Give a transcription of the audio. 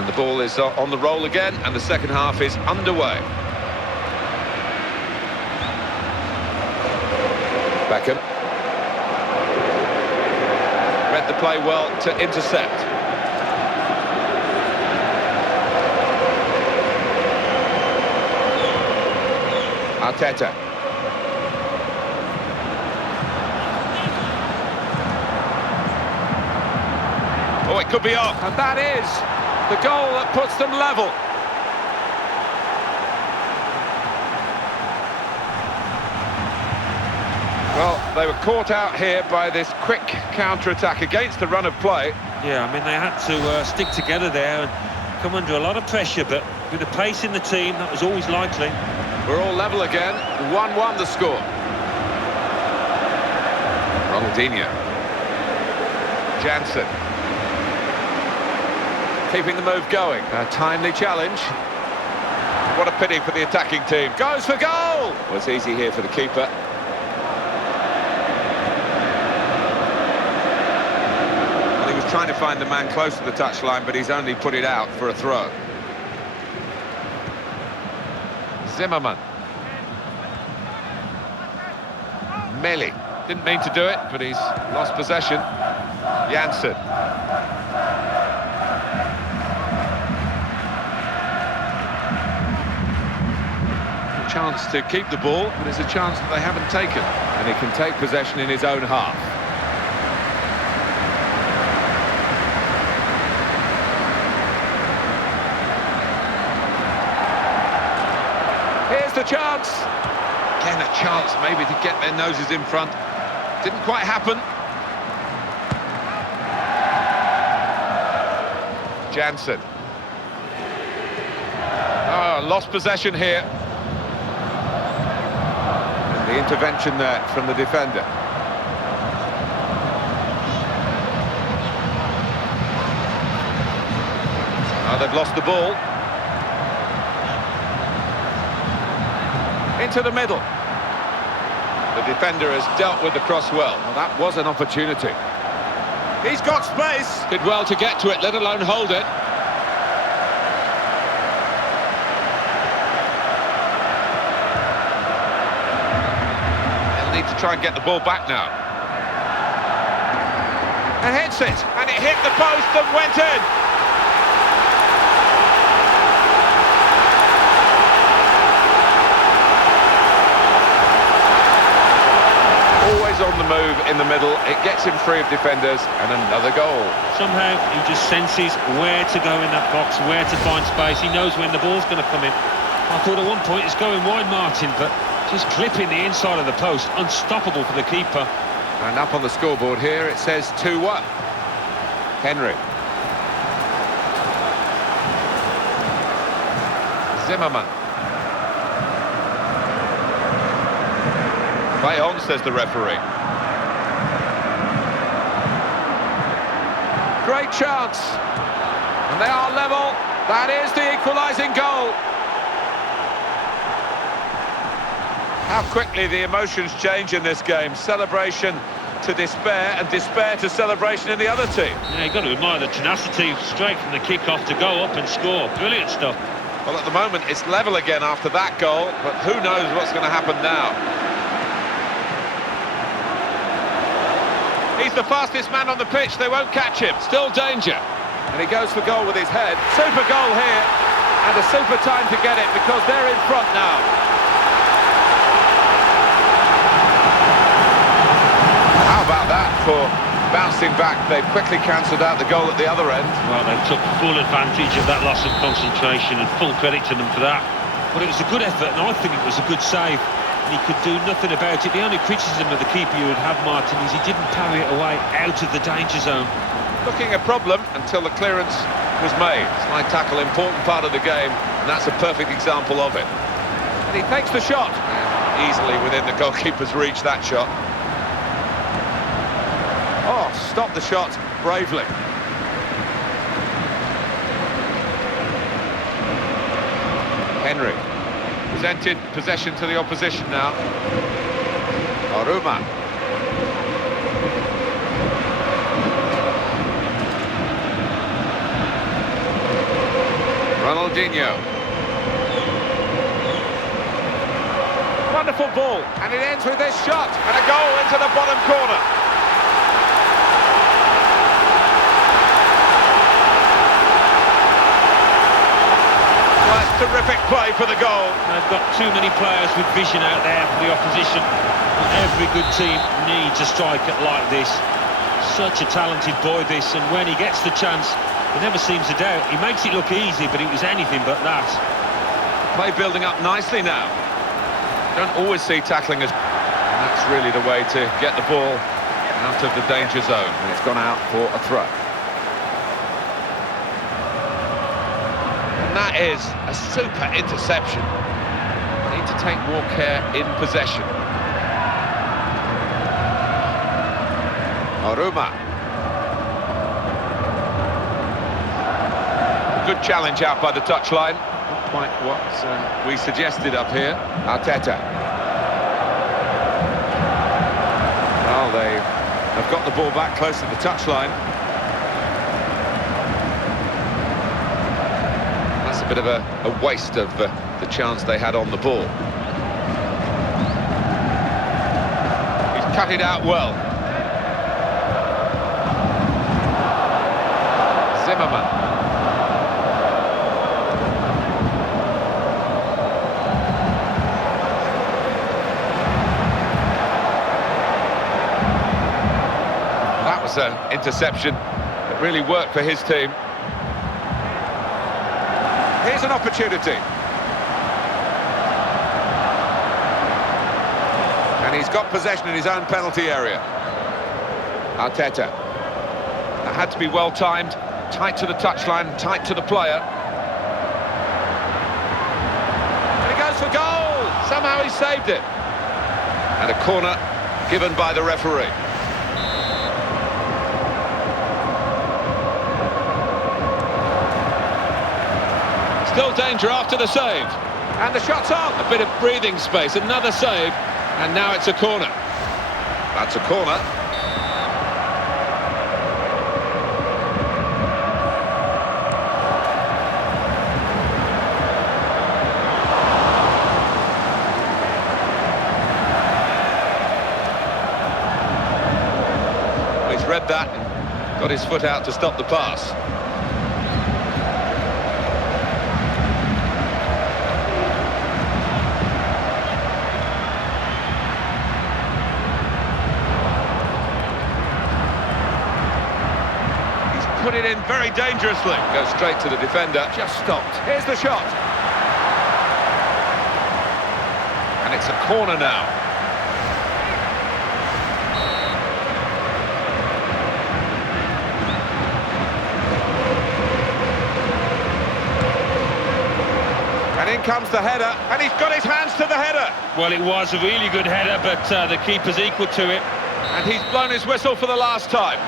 And the ball is on the roll again, and the second half is underway. Beckham. Read the play well to intercept. Arteta. Oh, it could be up, and that is the goal that puts them level. Well, they were caught out here by this quick counter-attack against the run of play. Yeah, I mean, they had to stick together there and come under a lot of pressure, but with the pace in the team, that was always likely. We're all level again, 1-1 the score. Ronaldinho. Jansen. Keeping the move going. A timely challenge. What a pity for the attacking team. Goes for goal! Well, it's easy here for the keeper. Well, he was trying to find the man close to the touchline, but he's only put it out for a throw. Zimmerman. Melli. Didn't mean to do it, but he's lost possession. Jansen. Chance to keep the ball, but it's a chance that they haven't taken, and he can take possession in his own half. Here's the chance. Again, a chance maybe to get their noses in front. Didn't quite happen. Jansen. Oh, lost possession here. The intervention there from the defender. Now they've lost the ball. Into the middle. The defender has dealt with the cross well. Well, that was an opportunity. He's got space. Did well to get to it, let alone hold it. To try and get the ball back now. And hits it, and it hit the post and went in. Always on the move in the middle, it gets him free of defenders, and another goal. Somehow he just senses where to go in that box, where to find space. He knows when the ball's going to come in. I thought at one point it's going wide, Martin, but just clipping the inside of the post, unstoppable for the keeper. And up on the scoreboard here, it says 2-1. Henry. Zimmerman. Play on, says the referee. Great chance. And they are level. That is the equalising goal. How quickly the emotions change in this game. Celebration to despair, and despair to celebration in the other team. Yeah, you've got to admire the tenacity straight from the kick-off to go up and score. Brilliant stuff. Well, at the moment, it's level again after that goal, but who knows what's going to happen now. He's the fastest man on the pitch. They won't catch him. Still danger. And he goes for goal with his head. Super goal here, and a super time to get it because they're in front now. How about that for bouncing back? They quickly cancelled out the goal at the other end. Well, they took full advantage of that loss of concentration, and full credit to them for that. But it was a good effort, and I think it was a good save. And he could do nothing about it. The only criticism of the keeper you would have, Martin, is he didn't parry it away out of the danger zone. Looking a problem until the clearance was made. Slide tackle, important part of the game, and that's a perfect example of it. And he takes the shot. Easily within the goalkeeper's reach, that shot. Oh, stop the shot bravely. Henry. Presented possession to the opposition now. Oruma. Ronaldinho. Wonderful ball, and it ends with this shot, and a goal into the bottom corner. Well, that's terrific play for the goal. They've got too many players with vision out there for the opposition. Every good team needs a striker like this. Such a talented boy, this, and when he gets the chance, he never seems to doubt. He makes it look easy, but it was anything but that. Play building up nicely now. Don't always see tackling as... And that's really the way to get the ball out of the danger zone. And it's gone out for a throw. And that is a super interception. Need to take more care in possession. Oruma. Good challenge out by the touchline. Not quite what we suggested up here. Arteta. Well, they have got the ball back close to the touchline. That's a bit of a waste of the chance they had on the ball. He's cut it out well. Zimmerman. That was an interception that really worked for his team. Here's an opportunity. And he's got possession in his own penalty area. Arteta. That had to be well timed. Tight to the touchline, tight to the player. And he goes for goal! Somehow he saved it. And a corner given by the referee. Still danger after the save. And the shot's on. A bit of breathing space, another save. And now it's a corner. That's a corner. Read that and got his foot out to stop the pass. He's put it in very dangerously. Goes straight to the defender. Just stopped. Here's the shot. And it's a corner now. In comes the header, and he's got his hands to the header. Well, it was a really good header, but the keeper's equal to it. And he's blown his whistle for the last time.